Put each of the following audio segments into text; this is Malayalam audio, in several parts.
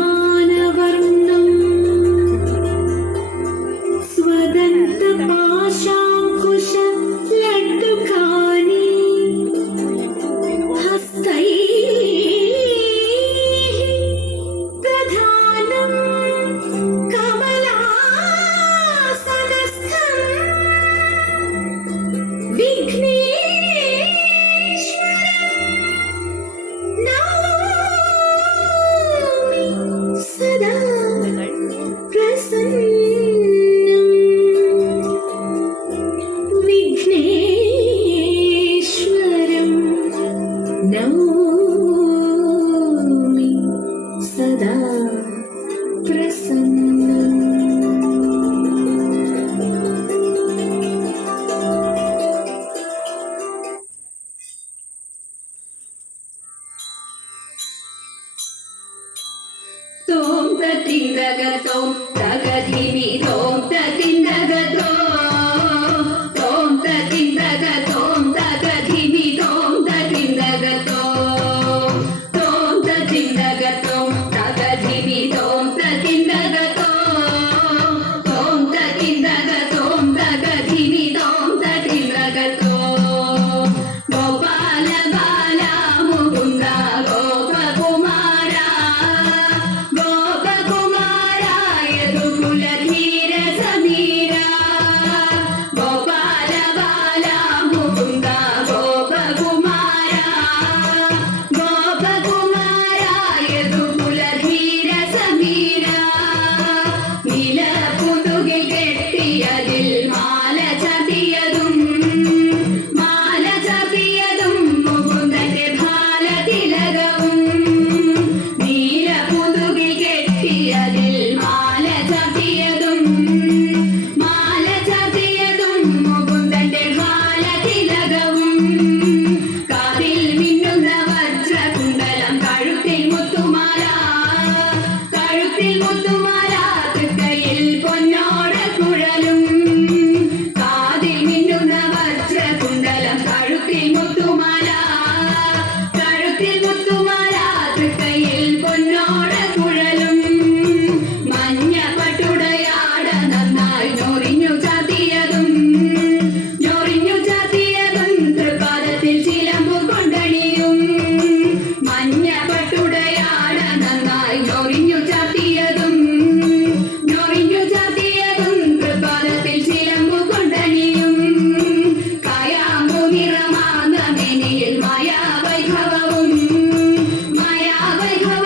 ചന്ദ്രസമാനവർണം സ്വദന്തപാശാംകുശ ലഡ്ഡുകാനി ഹസ്തൈ പ്രധാനം കമലാസനസ്ഥം സദാ പ്രസന്നം വിഘ്നേശ്വരം നൗമി സദാ പ്രസന്നം. തോം തത്തിന്തകത്തോ തകതിമി തോം തത്തിന്തകത്തോ തോം തത്തിന്തകത്തോം തകതിമി തോം തത്തിന്തകത്തോ തോം തത്തിന്തകത്തോ തകതിമി തോം തത്തിന്തകത്തോ തോം തത്തിന്തകത്തോം തകതിമി തോം തത്തിന്തകത്തോ ഗോപാല ബാല മുകുന്ദ ഗോപകുമാര മായാവൈഭവം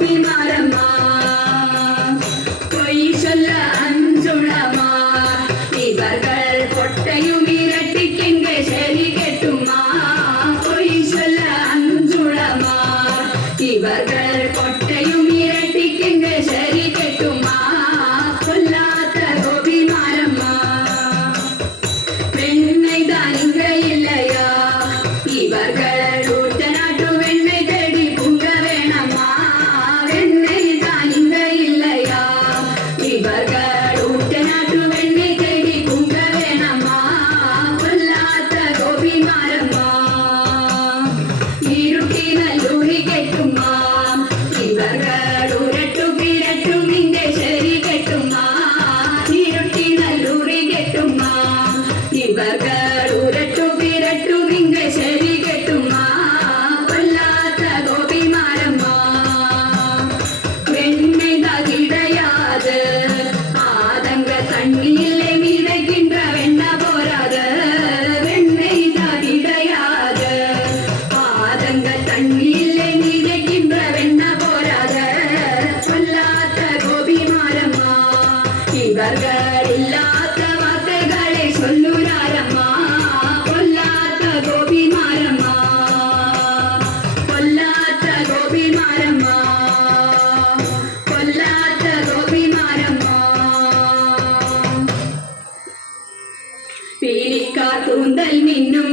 ഗോപിമാരമ്മ പൊയ് ചൊല്ല അഞ്ചുളമാർ ഇവർകൾ പൊട്ടയും ഇരട്ടിക്കെങ്കെ ശരി കെട്ടുമാ പൊയ് ചൊല്ല അഞ്ചുളമാർ ഇവർകൾ പൊട്ടയും ഇരട്ടിക്കെങ്കെ ശരി കെട്ടുമാ കൊല്ലാത്ത ഗോപിമാരമ്മ വെണ്ണൈതാൻ ഇങ്ങയില്ലയാ ഇവർകൾ ഊറ്റനാട്ടു വെണ്ണை തേടി പുങ്ക വേണമാ വെണ്ണൈതാൻ ഇങ്ങയില്ലയാ ഇവർകൾ ഊറ്റനാട്ടു വെണ്ണை തേടി പുങ്ക വേണമാ കൊല്ലാത്ത ഗോപിമാരമ്മ ഇരുട്ടി നല്ലൂരി കെട്ടുമാ ഇവർകൾ ഉരട്ടു പിരട്ടു നിന്റെ ശരി കെട്ടുമാ ഇരുട്ടി നല്ലൂരി കെട്ടുമാ ഇവർകൾ ഉരട്ടു പിരട്ടു നിന്റെ ശരി കെട്ടുമാ കൊല്ലാത്ത ഗോപിമാരമ്മ வெண்ணைதா கிடையாது ஆதங்க தண்ணியிலே மிதக்கின்ற வெண்ண போராது வெண்ணைதா கிடையாது ஆதங்க தண்ணியிலே மிதக்கின்ற வெண்ண போராது கொல்லாத்த கோபிமாரம்மா இவர்கள் இல்லாத வார்த்தைகளை சொல்லுறாரம்மா கொல்லாத்த கோபிமாரம்மா கொல்லாத்த கோபிமாரம்மா കൊല്ലാത്ത ഗോപിമാരമ്മ പീലിക്കാത്തൂന്തൽ മിന്നും